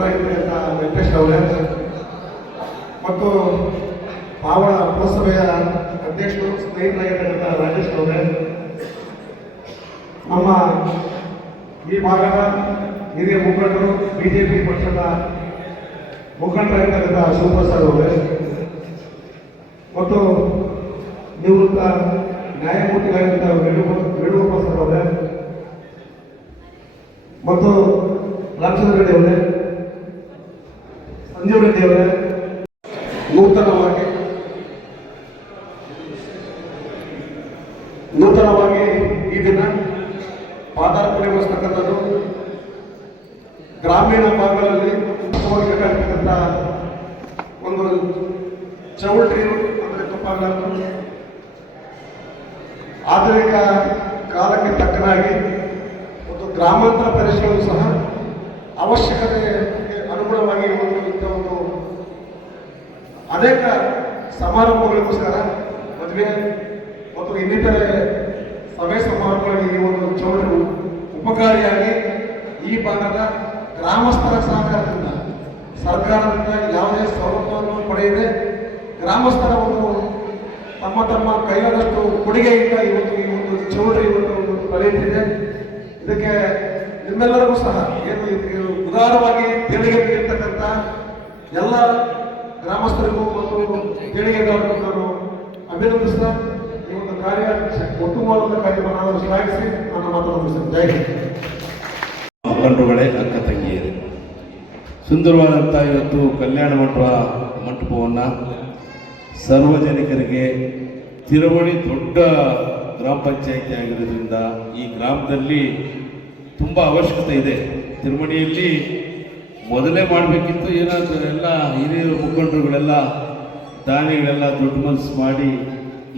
ಮುಖಂಡರಾಗಿರ್ತಕ್ಕಂಥ ವೆಂಕಟೇಶ್ ಅವರೇ ಮತ್ತು ಪಾವಳ ಪುರಸಭೆಯ ಅಧ್ಯಕ್ಷರು ಸ್ನೇಹಿತರಾಗಿರ್ತಕ್ಕಂಥ ರಾಜೇಶ್ ಅವರೇ, ನಮ್ಮ ಈ ಭಾಗದ ಹಿರಿಯ ಮುಖಂಡರು ಬಿಜೆಪಿ ಪಕ್ಷದ ಮುಖಂಡರಾಗಿರ್ತಕ್ಕಂಥ ಶಿವಪ್ರಸಾದ್ ಅವರೇ ಮತ್ತು ನಿವೃತ್ತ ನ್ಯಾಯಮೂರ್ತಿಗಳಾಗಿದ್ದ ವೇಣುಗೋಪಾಲ್ ಸರ್ ಅವರೇ ಮತ್ತು ರಾಮಚಂದ್ರ ರೆಡ್ಡಿ ಅವರೇ, ಸಂಜೀವ್ ರೆಡ್ಡಿ ಅವರೇ, ನೂತನವಾಗಿ ಈ ದಿನ ಪಾದಾರ್ಪಣೆ ಮಾಡಿಸ್ತಕ್ಕಂಥದ್ದು ಗ್ರಾಮೀಣ ಭಾಗಗಳಲ್ಲಿ ಬೇಕಾಗಿರ್ತಕ್ಕಂಥ ಒಂದು ಚೌಲ್ಟ್ರಿ ಅಂದರೆ ತುಪ್ಪಗಳನ್ನು ಆಧುನಿಕ ಕಾಲಕ್ಕೆ ತಕ್ಕನಾಗಿ ಮತ್ತು ಗ್ರಾಮಾಂತರ ಪ್ರದೇಶಗಳು ಸಹ ಅವಶ್ಯಕತೆಗೆ ಅನುಗುಣವಾಗಿ ಒಂದು ಅನೇಕ ಸಮಾರಂಭಗಳಿಗೋಸ್ಕರ ಮದುವೆ ಮತ್ತು ಇನ್ನಿತರೆ ಸಭೆ ಸಮಾರಂಭಗಳಿಗೆ ಈ ಒಂದು ಚೌಲ್ಟ್ರಿ ಉಪಕಾರಿಯಾಗಿ ಈ ಭಾಗದ ಗ್ರಾಮಸ್ಥರ ಸಹಕಾರದಿಂದ ಸರ್ಕಾರದಿಂದ ಯಾವುದೇ ಸೌಲಭ್ಯವನ್ನು ಪಡೆಯದೆ ಗ್ರಾಮಸ್ಥರ ಒಂದು ತಮ್ಮ ಕೈಲಾದಷ್ಟು ಕೊಡುಗೆಯಿಂದ ಇವತ್ತು ಈ ಒಂದು ಚೌಲ್ಟ್ರಿ ಇವತ್ತು ನಡೆಯುತ್ತಿದೆ. ಇದಕ್ಕೆ ನಿಮ್ಮೆಲ್ಲರಿಗೂ ಸಹ ಏನು ಉದಾರವಾಗಿ ದೇಣಿಗೆ ನೀಡಿರ್ತಕ್ಕಂಥ ಎಲ್ಲ ಗ್ರಾಮಸ್ಥರಿಗೂ ಮತ್ತು ದೇಣಿಗೆದಾರರಿಗೂ ನಾನು ಅಭಿನಂದಿಸ್ತಾ ಈ ಒಂದು ಕಾರ್ಯ ಉತ್ತಮವಾದ ಕಾರ್ಯಕ್ರಮವನ್ನು ಶ್ಲಾಘಿಸಿ ನನ್ನ ಮಾತನ್ನು ಮುಗಿಸ್ತೇನೆ. ಜೈ ಹಿಂದ್. ಮುಖಂಡರುಗಳೇ, ಅಕ್ಕ ತಂಗಿಯರು, ಸುಂದರವಾದಂಥ ಇವತ್ತು ಕಲ್ಯಾಣ ಮಂಟಪವನ್ನು ಸಾರ್ವಜನಿಕರಿಗೆ ತಿರುವಳಿ ದೊಡ್ಡ ಗ್ರಾಮ ಪಂಚಾಯಿತಿ ಆಗಿರೋದ್ರಿಂದ ಈ ಗ್ರಾಮದಲ್ಲಿ ತುಂಬ ಅವಶ್ಯಕತೆ ಇದೆ. ತಿರುಮಣಿಯಲ್ಲಿ ಮೊದಲೇ ಮಾಡಬೇಕಿತ್ತು, ಏನಾದರೂ ಎಲ್ಲ ಹಿರಿಯ ಮುಖಂಡರುಗಳೆಲ್ಲ ದಾನಿಗಳೆಲ್ಲ ದೊಡ್ಡ ಮನಸ್ಸು ಮಾಡಿ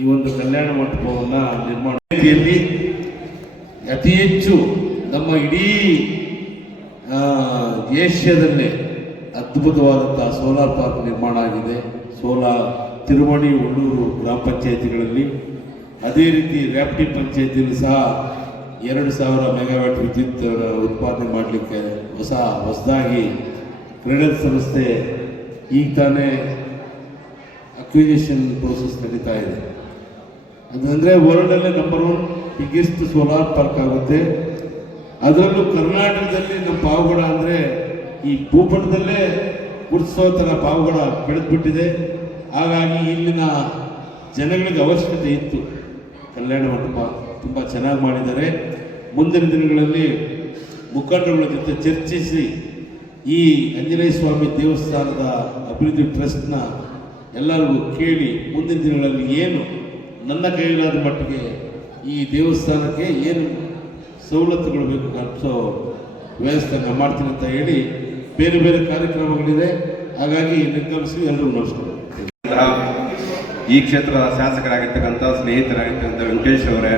ಈ ಒಂದು ಕಲ್ಯಾಣ ಮಂಟಪವನ್ನು ನಿರ್ಮಾಣ ರೀತಿಯಲ್ಲಿ ಅತಿ ಹೆಚ್ಚು ನಮ್ಮ ಇಡೀ ಏಷ್ಯಾದಲ್ಲೇ ಅದ್ಭುತವಾದಂಥ ಸೋಲಾರ್ ಪಾರ್ಕ್ ನಿರ್ಮಾಣ ಆಗಿದೆ. ತಿರುಮಣಿ, ಉಳ್ಳೂರು ಗ್ರಾಮ ಪಂಚಾಯಿತಿಗಳಲ್ಲಿ, ಅದೇ ರೀತಿ ರ್ಯಾಪ್ಟಿ ಪಂಚಾಯಿತಿಯಲ್ಲಿ ಸಹ 2000 ಮೆಗಾವ್ಯಾಟ್ ವಿದ್ಯುತ್ ಉತ್ಪಾದನೆ ಮಾಡಲಿಕ್ಕೆ ಹೊಸದಾಗಿ ಕ್ರೆಡಲ್ ಸಂಸ್ಥೆ ಈಗ ತಾನೇ ಅಕ್ವಿಜಿಷನ್ ಪ್ರೋಸೆಸ್ ನಡೀತಾ ಇದೆ. ಅದಂದರೆ ವರ್ಲ್ಡಲ್ಲೇ ನಂಬರ್ 1 ಬಿಗ್ಗೆಸ್ಟ್ ಸೋಲಾರ್ ಪಾರ್ಕ್ ಆಗುತ್ತೆ. ಅದರಲ್ಲೂ ಕರ್ನಾಟಕದಲ್ಲಿ ನಮ್ಮ ಪಾವಗಡ ಅಂದರೆ ಈ ಭೂಪಟದಲ್ಲೇ ಗುರುತಿಸೋ ಥರ ಪಾವಗಡ ಬೆಳೆದ್ಬಿಟ್ಟಿದೆ. ಹಾಗಾಗಿ ಇಲ್ಲಿನ ಜನಗಳಿಗೆ ಅವಶ್ಯಕತೆ ಇತ್ತು. ಕಲ್ಯಾಣ ಮಂಟಪ ತುಂಬ ಚೆನ್ನಾಗಿ ಮಾಡಿದ್ದಾರೆ. ಮುಂದಿನ ದಿನಗಳಲ್ಲಿ ಮುಖಂಡರುಗಳ ಜೊತೆ ಚರ್ಚಿಸಿ ಈ ಆಂಜನೇಯ ಸ್ವಾಮಿ ದೇವಸ್ಥಾನದ ಅಭಿವೃದ್ಧಿ ಟ್ರಸ್ಟ್ನ ಎಲ್ಲರಿಗೂ ಕೇಳಿ ಮುಂದಿನ ದಿನಗಳಲ್ಲಿ ಏನು ನನ್ನ ಕೈಲಾದ ಮಟ್ಟಿಗೆ ಈ ದೇವಸ್ಥಾನಕ್ಕೆ ಏನು ಸವಲತ್ತುಗಳು ಬೇಕು ಕಲ್ಪಿಸೋ ವ್ಯವಸ್ಥೆಯನ್ನು ಮಾಡ್ತೀನಿ ಅಂತ ಹೇಳಿ ಬೇರೆ ಬೇರೆ ಕಾರ್ಯಕ್ರಮಗಳಿದೆ. ಹಾಗಾಗಿ ನಿರ್ಗಮಿಸಿ ಎಲ್ಲರಿಗೂ ನಮಸ್ಕಾರ. ಈ ಕ್ಷೇತ್ರದ ಶಾಸಕರಾಗಿರ್ತಕ್ಕಂಥ ಸ್ನೇಹಿತರಾಗಿರ್ತಕ್ಕಂಥ ವೆಂಕಟೇಶ್ ಅವರೇ,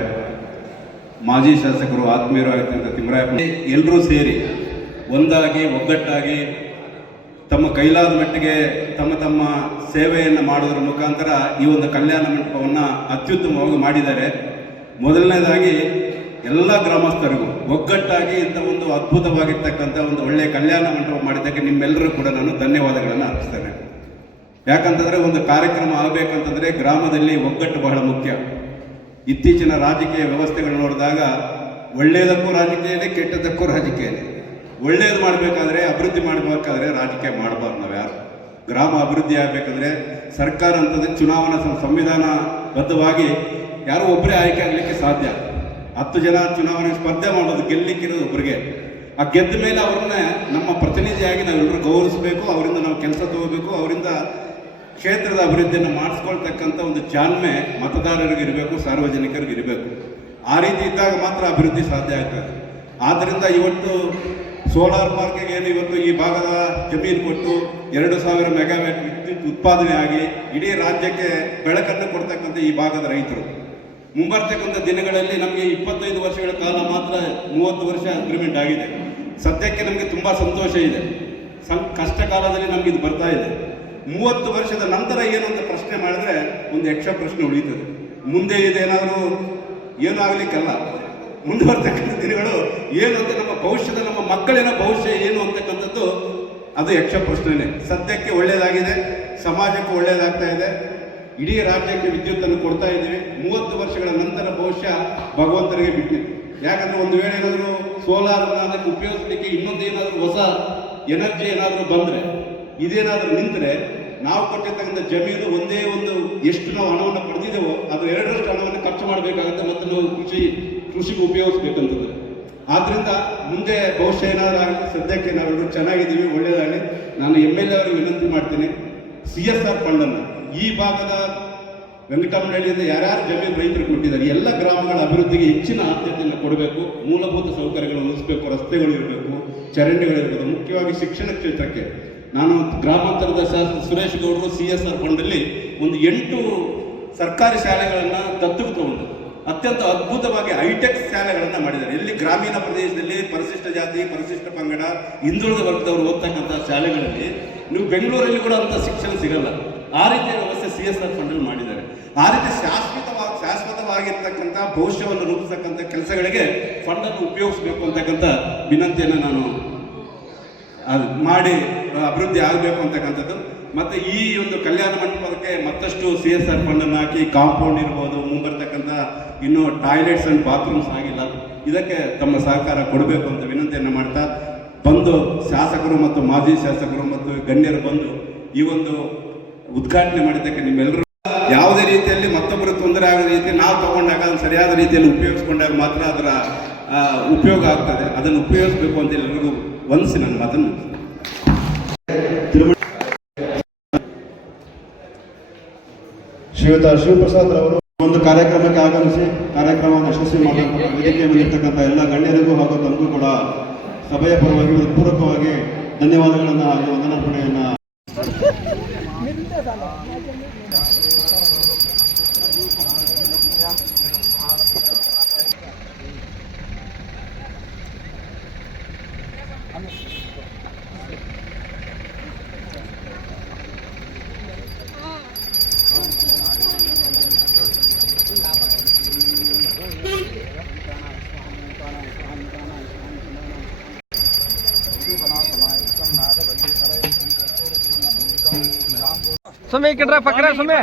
ಮಾಜಿ ಶಾಸಕರು ಆತ್ಮೀಯರು ಆಗಿರ್ತಕ್ಕಂಥ ತಿಮ್ಮರಾಯಪ್ಪ, ಎಲ್ಲರೂ ಸೇರಿ ಒಂದಾಗಿ ಒಗ್ಗಟ್ಟಾಗಿ ತಮ್ಮ ಕೈಲಾದ ಮಟ್ಟಿಗೆ ತಮ್ಮ ಸೇವೆಯನ್ನು ಮಾಡೋದ್ರ ಮುಖಾಂತರ ಈ ಒಂದು ಕಲ್ಯಾಣ ಮಂಟಪವನ್ನು ಅತ್ಯುತ್ತಮವಾಗಿ ಮಾಡಿದ್ದಾರೆ. ಮೊದಲನೇದಾಗಿ ಎಲ್ಲ ಗ್ರಾಮಸ್ಥರಿಗೂ ಒಗ್ಗಟ್ಟಾಗಿ ಇಂಥ ಒಂದು ಅದ್ಭುತವಾಗಿರ್ತಕ್ಕಂಥ ಒಂದು ಒಳ್ಳೆಯ ಕಲ್ಯಾಣ ಮಂಟಪ ಮಾಡಿದ್ದಕ್ಕೆ ನಿಮ್ಮೆಲ್ಲರೂ ಕೂಡ ನಾನು ಧನ್ಯವಾದಗಳನ್ನು ಅರ್ಪಿಸ್ತೇನೆ. ಯಾಕಂತಂದರೆ ಒಂದು ಕಾರ್ಯಕ್ರಮ ಆಗಬೇಕಂತಂದರೆ ಗ್ರಾಮದಲ್ಲಿ ಒಗ್ಗಟ್ಟು ಬಹಳ ಮುಖ್ಯ. ಇತ್ತೀಚಿನ ರಾಜಕೀಯ ವ್ಯವಸ್ಥೆಗಳು ನೋಡಿದಾಗ ಒಳ್ಳೆಯದಕ್ಕೂ ರಾಜಕೀಯನೇ, ಕೆಟ್ಟದಕ್ಕೂ ರಾಜಕೀಯನೇ. ಒಳ್ಳೆಯದು ಮಾಡಬೇಕಾದ್ರೆ, ಅಭಿವೃದ್ಧಿ ಮಾಡಬೇಕಾದ್ರೆ ರಾಜಕೀಯ ಮಾಡಬಾರ್ದು. ನಾವು ಯಾರು ಗ್ರಾಮ ಅಭಿವೃದ್ಧಿ ಆಗಬೇಕಂದ್ರೆ ಸರ್ಕಾರ ಅಂತಂದರೆ ಚುನಾವಣಾ ಸಂವಿಧಾನಬದ್ಧವಾಗಿ ಯಾರೋ ಒಬ್ಬರೇ ಆಯ್ಕೆ ಆಗಲಿಕ್ಕೆ ಸಾಧ್ಯ. 10 ಜನ ಚುನಾವಣೆ ಸ್ಪರ್ಧೆ ಮಾಡೋದು, ಗೆಲ್ಲಲಿಕ್ಕಿರೋದು ಒಬ್ಬರಿಗೆ. ಆ ಗೆದ್ದ ಮೇಲೆ ಅವ್ರನ್ನ ನಮ್ಮ ಪ್ರತಿನಿಧಿಯಾಗಿ ನಾವೆಲ್ಲರೂ ಗೌರವಿಸಬೇಕು, ಅವರಿಂದ ನಾವು ಕೆಲಸ ತಗೋಬೇಕು, ಅವರಿಂದ ಕ್ಷೇತ್ರದ ಅಭಿವೃದ್ಧಿಯನ್ನು ಮಾಡಿಸ್ಕೊಳ್ತಕ್ಕಂಥ ಒಂದು ಜಾಣ್ಮೆ ಮತದಾರರಿಗಿರಬೇಕು, ಸಾರ್ವಜನಿಕರಿಗಿರಬೇಕು. ಆ ರೀತಿ ಇದ್ದಾಗ ಮಾತ್ರ ಅಭಿವೃದ್ಧಿ ಸಾಧ್ಯ ಆಗ್ತದೆ. ಆದ್ದರಿಂದ ಇವತ್ತು ಸೋಲಾರ್ ಪಾರ್ಕಿಗೆ ಏನು ಇವತ್ತು ಈ ಭಾಗದ ಜಮೀನು ಕೊಟ್ಟು 2000 ಮೆಗಾವ್ಯಾಟ್ ವಿದ್ಯುತ್ ಉತ್ಪಾದನೆ ಆಗಿ ಇಡೀ ರಾಜ್ಯಕ್ಕೆ ಬೆಳಕನ್ನು ಕೊಡ್ತಕ್ಕಂಥ ಈ ಭಾಗದ ರೈತರು ಮುಂಬರ್ತಕ್ಕಂಥ ದಿನಗಳಲ್ಲಿ ನಮಗೆ 25 ವರ್ಷಗಳ ಕಾಲ ಮಾತ್ರ 30 ವರ್ಷ ಅಗ್ರಿಮೆಂಟ್ ಆಗಿದೆ. ಸದ್ಯಕ್ಕೆ ನಮಗೆ ತುಂಬ ಸಂತೋಷ ಇದೆ. ಕಷ್ಟ ಕಾಲದಲ್ಲಿ ನಮಗೆ ಇದು ಬರ್ತಾ ಇದೆ. 30 ವರ್ಷದ ನಂತರ ಏನು ಅಂತ ಪ್ರಶ್ನೆ ಮಾಡಿದ್ರೆ ಒಂದು ಯಕ್ಷ ಪ್ರಶ್ನೆ ಉಳಿಯುತ್ತದೆ. ಮುಂದೆ ಇದೇನಾದರೂ ಏನೂ ಆಗಲಿಕ್ಕಲ್ಲ, ಮುಂದೆ ಬರ್ತಕ್ಕಂಥ ದಿನಗಳು ಏನು ಅಂತ ನಮ್ಮ ಭವಿಷ್ಯದ ನಮ್ಮ ಮಕ್ಕಳಿನ ಭವಿಷ್ಯ ಏನು ಅಂತಕ್ಕಂಥದ್ದು ಅದು ಯಕ್ಷ ಪ್ರಶ್ನೆನೇ. ಸದ್ಯಕ್ಕೆ ಒಳ್ಳೆಯದಾಗಿದೆ, ಸಮಾಜಕ್ಕೆ ಒಳ್ಳೆಯದಾಗ್ತಾ ಇದೆ, ಇಡೀ ರಾಜ್ಯಕ್ಕೆ ವಿದ್ಯುತ್ತನ್ನು ಕೊಡ್ತಾ ಇದ್ದೀವಿ. 30 ವರ್ಷಗಳ ನಂತರ ಬಹುಶಃ ಭಗವಂತನಿಗೆ ಬಿಟ್ಟಿತ್ತು. ಯಾಕಂದ್ರೆ ಒಂದು ವೇಳೆ ಏನಾದರೂ ಸೋಲಾರ್ ಅದಕ್ಕೆ ಉಪಯೋಗಿಸಲಿಕ್ಕೆ ಇನ್ನೊಂದೇನಾದರೂ ಹೊಸ ಎನರ್ಜಿ ಏನಾದರೂ ಬಂದರೆ, ಇದೇನಾದರೂ ನಿಂತರೆ, ನಾವು ಕೊಟ್ಟಿರ್ತಕ್ಕಂಥ ಜಮೀನು ಒಂದೇ ಒಂದು ಎಷ್ಟು ನಾವು ಹಣವನ್ನು ಪಡೆದಿದ್ದೇವೋ ಅದ್ರ 2ರಷ್ಟು ಹಣವನ್ನು ಖರ್ಚು ಮಾಡಬೇಕಾಗುತ್ತೆ, ಮತ್ತು ನಾವು ಕೃಷಿಗೆ ಉಪಯೋಗಿಸ್ಬೇಕಂತಂದ್ರೆ. ಆದ್ರಿಂದ ಮುಂದೆ ಬಹುಶಃ ಏನಾದರೂ ಆಗಲಿ, ಸದ್ಯಕ್ಕೆ ನಾವೆಲ್ಲರೂ ಚೆನ್ನಾಗಿದ್ದೀವಿ, ಒಳ್ಳೆಯದಾಗಲಿ. ನಾನು MLA ಅವರಿಗೆ ವಿನಂತಿ ಮಾಡ್ತೀನಿ, CSR ಫಂಡನ್ನು ಈ ಭಾಗದ ವೆಂಕಟಮ್ಮನಹಳ್ಳಿಯಿಂದ ಯಾರ್ಯಾರು ಜಮೀನು ರೈತರು ಕೊಟ್ಟಿದ್ದಾರೆ ಎಲ್ಲ ಗ್ರಾಮಗಳ ಅಭಿವೃದ್ಧಿಗೆ ಹೆಚ್ಚಿನ ಆದ್ಯತೆಯನ್ನು ಕೊಡಬೇಕು. ಮೂಲಭೂತ ಸೌಕರ್ಯಗಳನ್ನು ಉಳಿಸಬೇಕು, ರಸ್ತೆಗಳು ಇರಬೇಕು, ಚರಂಡಿಗಳಿರ್ಬೋದು. ಮುಖ್ಯವಾಗಿ ಶಿಕ್ಷಣ ಕ್ಷೇತ್ರಕ್ಕೆ ನಾನು ಗ್ರಾಮಾಂತರದ ಶಾಸಕ ಸುರೇಶ್ ಗೌಡರು CSR ಫಂಡಲ್ಲಿ ಒಂದು 8 ಸರ್ಕಾರಿ ಶಾಲೆಗಳನ್ನು ದತ್ತುಗೆ ತಗೊಂಡು ಅತ್ಯಂತ ಅದ್ಭುತವಾಗಿ ಹೈಟೆಕ್ ಶಾಲೆಗಳನ್ನು ಮಾಡಿದ್ದಾರೆ. ಎಲ್ಲಿ ಗ್ರಾಮೀಣ ಪ್ರದೇಶದಲ್ಲಿ ಪರಿಶಿಷ್ಟ ಜಾತಿ, ಪರಿಶಿಷ್ಟ ಪಂಗಡ, ಹಿಂದುಳಿದ ವರ್ಗದವರು ಓದ್ತಕ್ಕಂಥ ಶಾಲೆಗಳಲ್ಲಿ ನೀವು ಬೆಂಗಳೂರಲ್ಲಿ ಕೂಡ ಅಂಥ ಶಿಕ್ಷಣ ಸಿಗಲ್ಲ. ಆ ರೀತಿಯ ವ್ಯವಸ್ಥೆ CSR ಫಂಡಲ್ಲಿ ಮಾಡಿದ್ದಾರೆ. ಆ ರೀತಿ ಶಾಶ್ವತವಾಗಿರ್ತಕ್ಕಂಥ ಭವಿಷ್ಯವನ್ನು ರೂಪಿಸ್ತಕ್ಕಂಥ ಕೆಲಸಗಳಿಗೆ ಫಂಡನ್ನು ಉಪಯೋಗಿಸಬೇಕು ಅಂತಕ್ಕಂಥ ವಿನಂತಿಯನ್ನು ನಾನು ಮಾಡಿ ಅಭಿವೃದ್ಧಿ ಆಗಬೇಕು ಅಂತಕ್ಕಂಥದ್ದು. ಮತ್ತು ಈ ಒಂದು ಕಲ್ಯಾಣ ಮಂಟಪಕ್ಕೆ ಮತ್ತಷ್ಟು CSR ಫಂಡನ್ನು ಹಾಕಿ ಕಾಂಪೌಂಡ್ ಇರ್ಬೋದು, ಮುಂಬರ್ತಕ್ಕಂಥ ಇನ್ನೂ ಟಾಯ್ಲೆಟ್ಸ್ ಆ್ಯಂಡ್ ಬಾತ್ರೂಮ್ಸ್ ಆಗಿಲ್ಲ, ಇದಕ್ಕೆ ತಮ್ಮ ಸಹಕಾರ ಕೊಡಬೇಕು ಅಂತ ವಿನಂತಿಯನ್ನು ಮಾಡ್ತಾ, ಬಂದು ಶಾಸಕರು ಮತ್ತು ಮಾಜಿ ಶಾಸಕರು ಮತ್ತು ಗಣ್ಯರು ಬಂದು ಈ ಒಂದು ಉದ್ಘಾಟನೆ ಮಾಡಿದ್ದಕ್ಕೆ ನಿಮ್ಮೆಲ್ಲರೂ ಯಾವುದೇ ರೀತಿಯಲ್ಲಿ ಮತ್ತೊಬ್ಬರು ತೊಂದರೆ ಆಗದ ರೀತಿ ನಾವು ತಗೊಂಡಾಗ ಅದನ್ನು ಸರಿಯಾದ ರೀತಿಯಲ್ಲಿ ಉಪಯೋಗಿಸ್ಕೊಂಡಾಗ ಮಾತ್ರ ಅದರ ಉಪಯೋಗ ಆಗ್ತದೆ. ಅದನ್ನು ಉಪಯೋಗಿಸಬೇಕು ಅಂತ ಎಲ್ಲರಿಗೂ ವಂದಿಸಿ ನನ್ನ ಮಾತನ್ನು ಶ್ರೀಯುತ ಶಿವಪ್ರಸಾದ್ ಅವರು ಒಂದು ಕಾರ್ಯಕ್ರಮಕ್ಕೆ ಆಗಮಿಸಿ ಕಾರ್ಯಕ್ರಮವನ್ನು ಯಶಸ್ವಿ ಮಾಡಬೇಕು. ವೇದಿಕೆ ಮೇಲಿರ್ತಕ್ಕಂಥ ಎಲ್ಲ ಗಣ್ಯರಿಗೂ ಹಾಗೂ ತಮಗೂ ಕೂಡ ಸಭೆಯ ಪರವಾಗಿ ಪೂರ್ವಕವಾಗಿ ಧನ್ಯವಾದಗಳನ್ನು ಹಾಗೂ ವಂದನಾರ್ಪಣೆಯನ್ನು ಸುಮ್ಮನೆ ಈ ಕಡೆ ಪಕ್ಕಡ ಸುಮ್ಮನೆ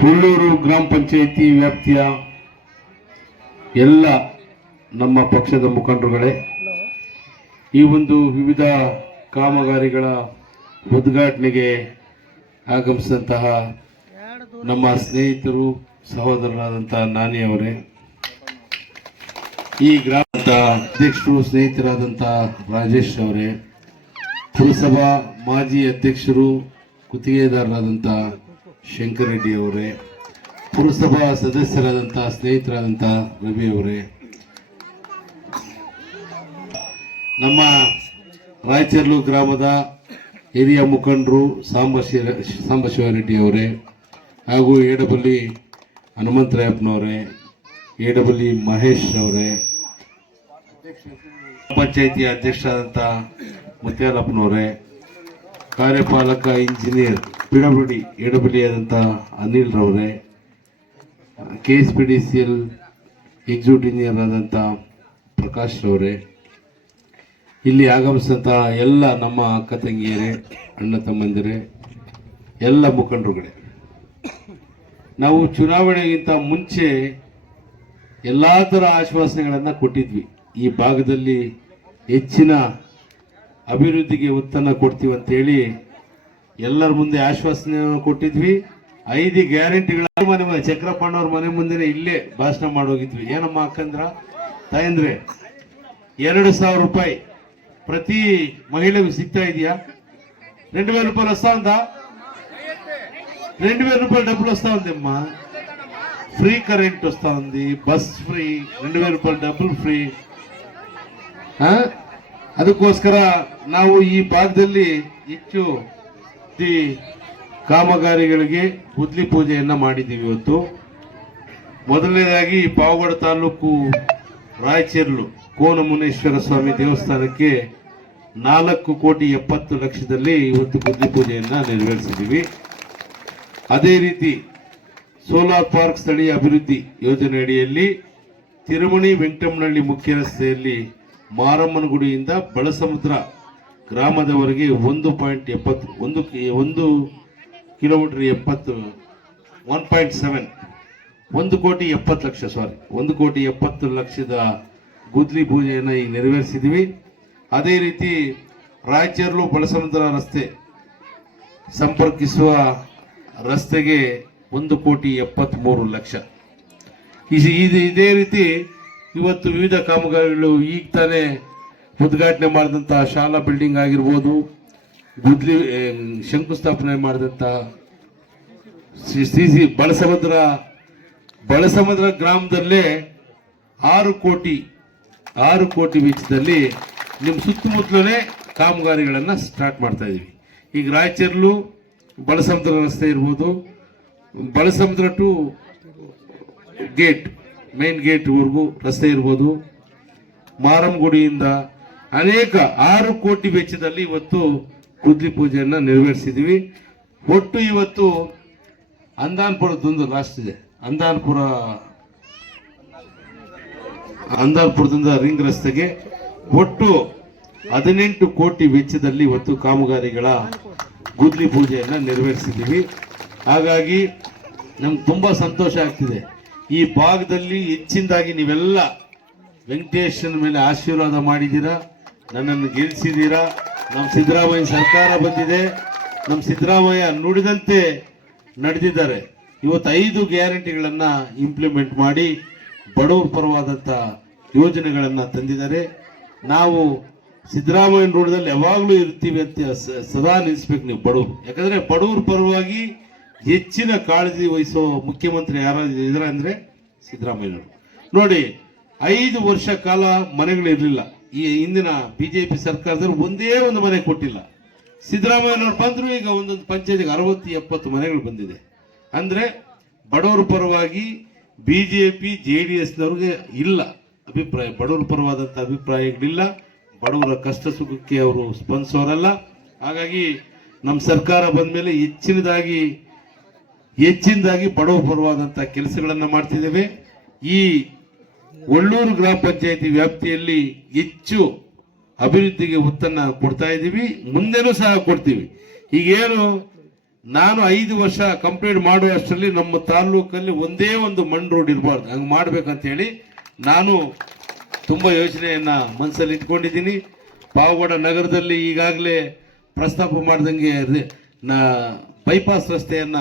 ಹುಲ್ಲೂರು ಗ್ರಾಮ ಪಂಚಾಯಿತಿ ವ್ಯಾಪ್ತಿಯ ಎಲ್ಲ ನಮ್ಮ ಪಕ್ಷದ ಮುಖಂಡರುಗಳೇ, ಈ ಒಂದು ವಿವಿಧ ಕಾಮಗಾರಿಗಳ ಉದ್ಘಾಟನೆಗೆ ಆಗಮಿಸಿದಂತಹ ನಮ್ಮ ಸ್ನೇಹಿತರು, ಸಹೋದರರಾದಂತಹ ನಾನಿ ಅವರೇ, ಈ ಗ್ರಾಮದ ಅಧ್ಯಕ್ಷರು ಸ್ನೇಹಿತರಾದಂತಹ ರಾಜೇಶ್ ಅವರೇ, ಪುರಸಭಾ ಮಾಜಿ ಅಧ್ಯಕ್ಷರು ಗುತ್ತಿಗೆದಾರರಾದಂತಹ ಶಂಕರ್ ರೆಡ್ಡಿ ಅವರೇ, ಪುರಸಭಾ ಸದಸ್ಯರಾದಂತಹ ಸ್ನೇಹಿತರಾದಂತಹ ರವಿ ಅವರೇ, ನಮ್ಮ ರಾಯಚರ್ಲು ಗ್ರಾಮದ ಹಿರಿಯ ಮುಖಂಡರು ಸಾಂಬಶಿವರೆಡ್ಡಿ ಅವರೇ, ಹಾಗೂ ಏಡಬಲ್ಲಿ ಹನುಮಂತರಾಯಪ್ಪನವರೇ, ಏಡಬಲ್ಲಿ ಮಹೇಶ್ ಅವರೇ, ಪಂಚಾಯಿತಿಯ ಅಧ್ಯಕ್ಷರಾದಂಥ ಮುತ್ಯಾಲಪ್ಪನವರೇ, ಕಾರ್ಯಪಾಲಕ ಇಂಜಿನಿಯರ್ PWD ಎಡಬಲಿ ಆದಂಥ ಅನಿಲ್ ರವರೇ, KSPDCL ಎಕ್ಸಿಕ್ಯೂಟಿವ್ ಇಂಜಿನಿಯರ್ ಆದಂಥ ಪ್ರಕಾಶ್ ರವರೇ, ಇಲ್ಲಿ ಆಗಮಿಸಿದಂಥ ಎಲ್ಲ ನಮ್ಮ ಅಕ್ಕ ತಂಗಿಯರೇ, ಅಣ್ಣ ತಮ್ಮಂದಿರೇ, ಎಲ್ಲ ಮುಖಂಡರುಗಳೇ, ನಾವು ಚುನಾವಣೆಗಿಂತ ಮುಂಚೆ ಎಲ್ಲ ಥರ ಆಶ್ವಾಸನೆಗಳನ್ನು ಕೊಟ್ಟಿದ್ವಿ. ಈ ಭಾಗದಲ್ಲಿ ಹೆಚ್ಚಿನ ಅಭಿವೃದ್ಧಿಗೆ ಒತ್ತನ್ನು ಕೊಡ್ತೀವಿ ಅಂತೇಳಿ ಎಲ್ಲರ ಮುಂದೆ ಆಶ್ವಾಸನೆ ಕೊಟ್ಟಿದ್ವಿ. 5 ಗ್ಯಾರಂಟಿಗಳ ಮನೆ ಚಕ್ರಪ್ಪಣ್ಣವ್ರ ಮನೆ ಮುಂದೆ ಇಲ್ಲೇ ಭಾಷಣ ಮಾಡೋಗಿದ್ವಿ. ಏನಮ್ಮ ಅಕ್ಕಂದ್ರ ತಾಯಂದ್ರೆ 2,000 ರೂಪಾಯಿ ಪ್ರತಿ ಮಹಿಳೆಗೂ ಸಿಗ್ತಾ ಇದೆಯಾ? 2,000 రూపాయలు వస్తా ఉందా? 2,000 రూపాయలు డబ్బులు వస్తా ఉందమ్మా. ఫ్రీ కరెంట్ వస్తా ఉంది, బస్ ఫ్రీ, 2,000 రూపాయలు డబ్బులు ಫ್ರೀ. ಅದಕ್ಕೋಸ್ಕರ ನಾವು ಈ ಭಾಗದಲ್ಲಿ ಹೆಚ್ಚು ಕಾಮಗಾರಿಗಳಿಗೆ ಗುದ್ಲಿ ಪೂಜೆಯನ್ನ ಮಾಡಿದ್ದೀವಿ. ಇವತ್ತು ಮೊದಲನೇದಾಗಿ ಪಾವಗಡ ತಾಲೂಕು ರಾಯಚೇರ್ಲು ಕೋನಮುನೇಶ್ವರ ಸ್ವಾಮಿ ದೇವಸ್ಥಾನಕ್ಕೆ 4,70,00,000 ಇವತ್ತು ಗುದ್ಲಿ ಪೂಜೆಯನ್ನ ನೆರವೇರಿಸಿದ್ದೀವಿ. ಅದೇ ರೀತಿ ಸೋಲಾರ್ ಪಾರ್ಕ್ ಸ್ಥಳೀಯ ಅಭಿವೃದ್ಧಿ ಯೋಜನೆ ಅಡಿಯಲ್ಲಿ ತಿರುಮಣಿ ವೆಂಕಟಮ್ಮನಹಳ್ಳಿ ಮುಖ್ಯ ರಸ್ತೆಯಲ್ಲಿ ಮಾರಮ್ಮನ ಗುಡಿಯಿಂದ ಬಳಸಮುದ್ರ ಗ್ರಾಮದವರೆಗೆ 1.70 ಕಿಲೋಮೀಟರ್ 1.7 1,70,00,000 ಗುದ್ಲಿ ಪೂಜೆಯನ್ನು ಈಗ ನೆರವೇರಿಸಿದ್ವಿ. ಅದೇ ರೀತಿ ರಾಯಚೂರು ಬಳಸಮುದ್ರ ರಸ್ತೆ ಸಂಪರ್ಕಿಸುವ ರಸ್ತೆಗೆ 1,73,00,000. ಇದೇ ರೀತಿ ಇವತ್ತು ವಿವಿಧ ಕಾಮಗಾರಿಗಳು ಈಗ ತಾನೇ ಉದ್ಘಾಟನೆ ಮಾಡಿದಂಥ ಶಾಲಾ ಬಿಲ್ಡಿಂಗ್ ಆಗಿರ್ಬೋದು, ಗುದ್ಲಿ ಶಂಕುಸ್ಥಾಪನೆ ಮಾಡಿದಂಥ ಶ್ರೀ ಬಳಸಮುದ್ರ ಗ್ರಾಮದಲ್ಲೇ 6 ಕೋಟಿ ವೆಚ್ಚದಲ್ಲಿ ನಿಮ್ಮ ಸುತ್ತಮುತ್ತಲೇ ಕಾಮಗಾರಿಗಳನ್ನು ಸ್ಟಾರ್ಟ್ ಮಾಡ್ತಾ ಇದೀವಿ. ಈಗ ರಾಯಚೂರು ಬಳಸಮುದ್ರ ರಸ್ತೆ ಇರ್ಬೋದು, ಬಳಸಮುದ್ರ ಟು ಮೇನ್ ಗೇಟ್ವರೆಗೂ ರಸ್ತೆ ಇರ್ಬೋದು, ಮಾರಮ್ಮಗುಡಿಯಿಂದ ಅನೇಕ 6 ಕೋಟಿ ವೆಚ್ಚದಲ್ಲಿ ಇವತ್ತು ಗುದ್ಲಿ ಪೂಜೆಯನ್ನ ನೆರವೇರಿಸಿದ್ವಿ. ಒಟ್ಟು ಇವತ್ತು ಅಂದಾನ್ಪುರದೊಂದು ಲಾಸ್ಟ್ ಇದೆ, ಅಂದಾನ್ಪುರದಿಂದ ರಿಂಗ್ ರಸ್ತೆಗೆ ಒಟ್ಟು 18 ಕೋಟಿ ವೆಚ್ಚದಲ್ಲಿ ಇವತ್ತು ಕಾಮಗಾರಿಗಳ ಗುದ್ಲಿ ಪೂಜೆಯನ್ನ ನೆರವೇರಿಸಿದ್ದೀವಿ. ಹಾಗಾಗಿ ನಮ್ಗೆ ತುಂಬಾ ಸಂತೋಷ ಆಗ್ತಿದೆ. ಈ ಭಾಗದಲ್ಲಿ ಹೆಚ್ಚಿನದಾಗಿ ನೀವೆಲ್ಲ ವೆಂಕಟೇಶನ ಮೇಲೆ ಆಶೀರ್ವಾದ ಮಾಡಿದ್ದೀರಾ, ನನ್ನನ್ನು ಗೆಲ್ಲಿಸಿದ್ದೀರಾ. ನಮ್ಮ ಸಿದ್ದರಾಮಯ್ಯ ಸರ್ಕಾರ ಬಂದಿದೆ, ನಮ್ಮ ಸಿದ್ದರಾಮಯ್ಯ ನುಡಿದಂತೆ ನಡೆದಿದ್ದಾರೆ. ಇವತ್ತು 5 ಗ್ಯಾರಂಟಿಗಳನ್ನ ಇಂಪ್ಲಿಮೆಂಟ್ ಮಾಡಿ ಬಡವರ ಪರವಾದಂಥ ಯೋಜನೆಗಳನ್ನು ತಂದಿದ್ದಾರೆ. ನಾವು ಸಿದ್ದರಾಮಯ್ಯ ನುಡಿದಲ್ಲಿ ಯಾವಾಗಲೂ ಇರ್ತೀವಿ ಅಂತ ಸದಾ ನಿಲ್ಲಿಸ್ಬೇಕು ನೀವು ಬಡವರು. ಯಾಕಂದ್ರೆ ಬಡವರ ಪರವಾಗಿ ಹೆಚ್ಚಿನ ಕಾಳಜಿ ವಹಿಸೋ ಮುಖ್ಯಮಂತ್ರಿ ಯಾರು ಇದ್ರ ಅಂದ್ರೆ ಸಿದ್ದರಾಮಯ್ಯನವರು. ನೋಡಿ, 5 ವರ್ಷ ಕಾಲ ಮನೆಗಳಿರಲಿಲ್ಲ. ಈ ಹಿಂದಿನ ಬಿಜೆಪಿ ಸರ್ಕಾರದಲ್ಲಿ ಒಂದೇ ಒಂದು ಮನೆ ಕೊಟ್ಟಿಲ್ಲ. ಸಿದ್ದರಾಮಯ್ಯನವರು ಬಂದ್ರು, ಈಗ ಒಂದೊಂದು ಪಂಚಾಯತ್ಗೆ 60-70 ಮನೆಗಳು ಬಂದಿದೆ. ಅಂದ್ರೆ ಬಡವರ ಪರವಾಗಿ ಬಿಜೆಪಿ JDSನವ್ರಿಗೆ ಇಲ್ಲ ಅಭಿಪ್ರಾಯ, ಬಡವರ ಪರವಾದಂಥ ಅಭಿಪ್ರಾಯಗಳಿಲ್ಲ. ಬಡವರ ಕಷ್ಟ ಸುಖಕ್ಕೆ ಅವರು ಸ್ಪಂದಿಸೋರಲ್ಲ. ಹಾಗಾಗಿ ನಮ್ಮ ಸರ್ಕಾರ ಬಂದ ಮೇಲೆ ಹೆಚ್ಚಿನದಾಗಿ ಬಡವರ ಪರವಾದಂಥ ಕೆಲಸಗಳನ್ನ ಮಾಡ್ತಿದ್ದೇವೆ. ಈ ಒಳ್ಳೂರು ಗ್ರಾಮ ಪಂಚಾಯತಿ ವ್ಯಾಪ್ತಿಯಲ್ಲಿ ಹೆಚ್ಚು ಅಭಿವೃದ್ಧಿಗೆ ಒತ್ತನ್ನು ಕೊಡ್ತಾ ಇದ್ದೀವಿ, ಮುಂದೆನೂ ಸಹ ಕೊಡ್ತೀವಿ. ಈಗೇನು ನಾನು 5 ವರ್ಷ ಕಂಪ್ಲೀಟ್ ಮಾಡುವಷ್ಟರಲ್ಲಿ ನಮ್ಮ ತಾಲೂಕಲ್ಲಿ ಒಂದೇ ಒಂದು ಮಣ್ಣು ರೋಡ್ ಇರಬಾರ್ದು, ಹಂಗೆ ಮಾಡ್ಬೇಕಂತ ಹೇಳಿ ನಾನು ತುಂಬಾ ಯೋಚನೆಯನ್ನ ಮನಸ್ಸಲ್ಲಿ ಇಟ್ಕೊಂಡಿದ್ದೀನಿ. ಪಾವಗಡ ನಗರದಲ್ಲಿ ಈಗಾಗಲೇ ಪ್ರಸ್ತಾಪ ಮಾಡ್ದಂಗೆ ಬೈಪಾಸ್ ರಸ್ತೆಯನ್ನ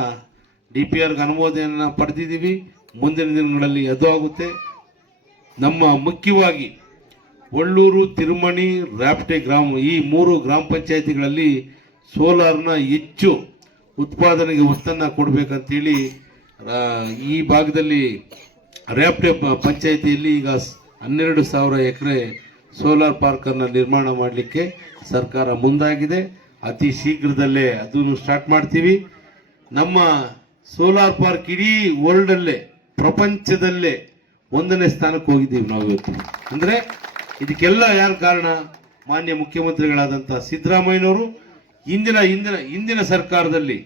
DPRಗೆ ಅನುಮೋದನೆಯನ್ನ ಪಡೆದಿದ್ದೀವಿ. ಮುಂದಿನ ದಿನಗಳಲ್ಲಿ ಅದು ಆಗುತ್ತೆ. ನಮ್ಮ ಮುಖ್ಯವಾಗಿ ಒಳ್ಳೂರು, ತಿರುಮಣಿ, ರಾಪ್ಟೆ ಗ್ರಾಮ, ಈ 3 ಗ್ರಾಮ ಪಂಚಾಯತಿಗಳಲ್ಲಿ ಸೋಲಾರ್ನ ಹೆಚ್ಚು ಉತ್ಪಾದನೆಗೆ ಒತ್ತನ್ನು ಕೊಡಬೇಕಂತೇಳಿ ಈ ಭಾಗದಲ್ಲಿ ರಾಪ್ಟೆ ಪಂಚಾಯತಿಯಲ್ಲಿ ಈಗ 12,000 ಎಕರೆ ಸೋಲಾರ್ ಪಾರ್ಕನ್ನು ನಿರ್ಮಾಣ ಮಾಡಲಿಕ್ಕೆ ಸರ್ಕಾರ ಮುಂದಾಗಿದೆ. ಅತಿ ಶೀಘ್ರದಲ್ಲೇ ಅದನ್ನು ಸ್ಟಾರ್ಟ್ ಮಾಡ್ತೀವಿ. ನಮ್ಮ ಸೋಲಾರ್ ಪಾರ್ಕ್ ಇಡೀ ವರ್ಲ್ಡಲ್ಲೇ, ಪ್ರಪಂಚದಲ್ಲೇ 1ನೇ ಸ್ಥಾನಕ್ಕೆ ಹೋಗಿದ್ದೀವಿ ನಾವು ಇವತ್ತು. ಅಂದರೆ ಇದಕ್ಕೆಲ್ಲ ಯಾರು ಕಾರಣ? ಮಾನ್ಯ ಮುಖ್ಯಮಂತ್ರಿಗಳಾದಂಥ ಸಿದ್ದರಾಮಯ್ಯನವರು. ಇಂದಿನ ಸರ್ಕಾರದಲ್ಲಿ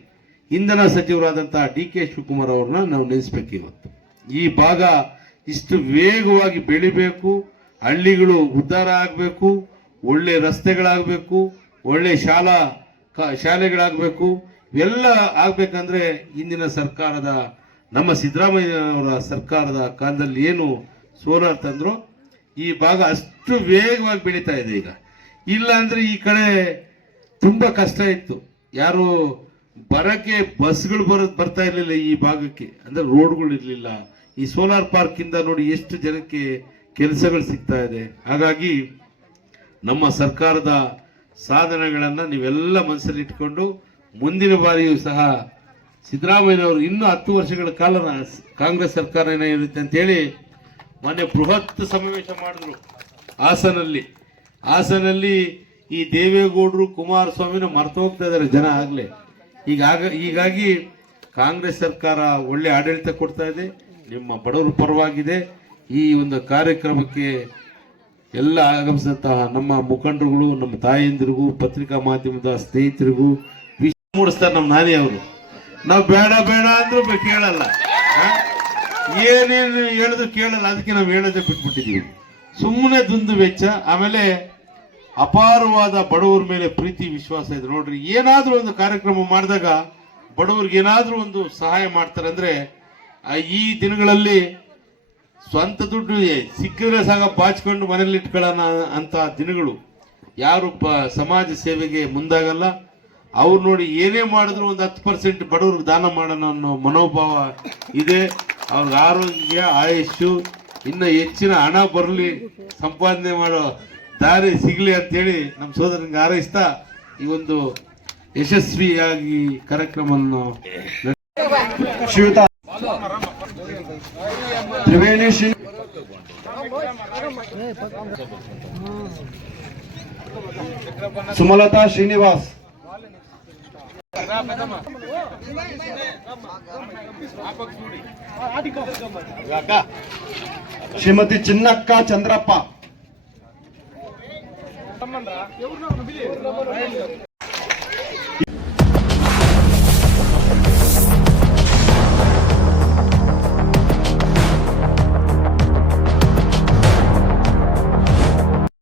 ಇಂಧನ ಸಚಿವರಾದಂಥ DK ಶಿವಕುಮಾರ್ ಅವ್ರನ್ನ ನಾವು ನೆನೆಸ್ಬೇಕು. ಇವತ್ತು ಈ ಭಾಗ ಇಷ್ಟು ವೇಗವಾಗಿ ಬೆಳಿಬೇಕು, ಹಳ್ಳಿಗಳು ಉದ್ಧಾರ ಆಗಬೇಕು, ಒಳ್ಳೆ ರಸ್ತೆಗಳಾಗಬೇಕು, ಒಳ್ಳೆ ಶಾಲೆಗಳಾಗಬೇಕು. ಇವೆಲ್ಲ ಆಗ್ಬೇಕಂದ್ರೆ ಇಂದಿನ ಸರ್ಕಾರದ ನಮ್ಮ ಸಿದ್ದರಾಮಯ್ಯ ಅವರ ಸರ್ಕಾರದ ಕಾಲದಲ್ಲಿ ಏನು ಸೋಲಾರ್ ತಂದ್ರು ಈ ಭಾಗ ಅಷ್ಟು ವೇಗವಾಗಿ ಬೆಳೀತಾ ಇದೆ ಈಗ. ಇಲ್ಲ ಅಂದ್ರೆ ಈ ಕಡೆ ತುಂಬಾ ಕಷ್ಟ ಇತ್ತು, ಯಾರು ಬರಕ್ಕೆ ಬಸ್ಗಳು ಬರ್ತಾ ಇರಲಿಲ್ಲ ಈ ಭಾಗಕ್ಕೆ, ಅಂದ್ರೆ ರೋಡ್ಗಳು ಇರಲಿಲ್ಲ. ಈ ಸೋಲಾರ್ ಪಾರ್ಕ್ ಇಂದ ನೋಡಿ ಎಷ್ಟು ಜನಕ್ಕೆ ಕೆಲಸಗಳು ಸಿಗ್ತಾ ಇದೆ. ಹಾಗಾಗಿ ನಮ್ಮ ಸರ್ಕಾರದ ಸಾಧನೆಗಳನ್ನ ನೀವೆಲ್ಲ ಮನಸ್ಸಲ್ಲಿ ಇಟ್ಕೊಂಡು ಮುಂದಿನ ಬಾರಿಯೂ ಸಹ ಸಿದ್ದರಾಮಯ್ಯನವರು ಇನ್ನೂ 10 ವರ್ಷಗಳ ಕಾಲ ಕಾಂಗ್ರೆಸ್ ಸರ್ಕಾರ ಏನಿರುತ್ತೆ ಅಂತೇಳಿ ಮೊನ್ನೆ ಬೃಹತ್ ಸಮಾವೇಶ ಮಾಡಿದ್ರು ಹಾಸನಲ್ಲಿ. ಈ ದೇವೇಗೌಡರು ಕುಮಾರಸ್ವಾಮಿನ ಮರ್ತು ಹೋಗ್ತಾ ಇದ್ದಾರೆ ಜನ ಆಗ್ಲೇ. ಹೀಗಾಗಿ ಕಾಂಗ್ರೆಸ್ ಸರ್ಕಾರ ಒಳ್ಳೆ ಆಡಳಿತ ಕೊಡ್ತಾ ಇದೆ, ನಿಮ್ಮ ಬಡವರ ಪರವಾಗಿದೆ. ಈ ಒಂದು ಕಾರ್ಯಕ್ರಮಕ್ಕೆ ಎಲ್ಲ ಆಗಮಿಸಿದಂತಹ ನಮ್ಮ ಮುಖಂಡರುಗಳು, ನಮ್ಮ ತಾಯಂದಿರಿಗೂ, ಪತ್ರಿಕಾ ಮಾಧ್ಯಮದ ಸ್ನೇಹಿತರಿಗೂ ವಿಷಯ ಮೂಡಿಸ್ತಾರೆ ನಮ್ಮ ನಾನಿ ಅವರು. ನಾವು ಬೇಡ ಬೇಡ ಅಂದ್ರೂ ಕೇಳಲ್ಲ, ಏನೇನು ಹೇಳಿದ್ರು ಕೇಳಲ್ಲ. ಅದಕ್ಕೆ ನಾವು ಹೇಳೋದೇ ಬಿಟ್ಬಿಟ್ಟಿದ್ದೀವಿ. ಸುಮ್ಮನೆ ದುಂದು ವೆಚ್ಚ. ಆಮೇಲೆ ಅಪಾರವಾದ ಬಡವರ ಮೇಲೆ ಪ್ರೀತಿ ವಿಶ್ವಾಸ ಇದೆ ನೋಡ್ರಿ. ಏನಾದ್ರೂ ಒಂದು ಕಾರ್ಯಕ್ರಮ ಮಾಡಿದಾಗ ಬಡವರಿಗೆ ಏನಾದ್ರೂ ಒಂದು ಸಹಾಯ ಮಾಡ್ತಾರೆ ಅಂದ್ರೆ ಈ ದಿನಗಳಲ್ಲಿ ಸ್ವಂತ ದುಡ್ಡು ಸಿಕ್ಕಿದ್ರೆ ಸಾಗ ಬಾಚ್ಕೊಂಡು ಮನೇಲಿ ಇಟ್ಕೊಳ್ಳೋಣ ಅಂತ ದಿನಗಳು. ಯಾರು ಸಮಾಜ ಸೇವೆಗೆ ಮುಂದಾಗಲ್ಲ. ಅವ್ರು ನೋಡಿ ಏನೇ ಮಾಡಿದ್ರು ಒಂದು 10% ಬಡವ್ರಿಗೆ ದಾನ ಮಾಡೋಣ ಅನ್ನೋ ಮನೋಭಾವ ಇದೆ. ಅವ್ರಿಗೆ ಆರೋಗ್ಯ, ಆಯುಷು, ಇನ್ನು ಹೆಚ್ಚಿನ ಹಣ ಬರಲಿ, ಸಂಪಾದನೆ ಮಾಡೋ ದಾರಿ ಸಿಗ್ಲಿ ಅಂತೇಳಿ ನಮ್ಮ ಸೋದರನಿಗೆ ಹಾರೈಸ್ತಾ ಈ ಒಂದು ಯಶಸ್ವಿಯಾಗಿ ಕಾರ್ಯಕ್ರಮವನ್ನು ಶ್ರೀಯುತ ತ್ರಿವೇಣಿ ಸುಮಲತಾ ಶ್ರೀನಿವಾಸ್, ಶ್ರೀಮತಿ ಚಿನ್ನಕ್ಕ ಚಂದ್ರಪ್ಪ,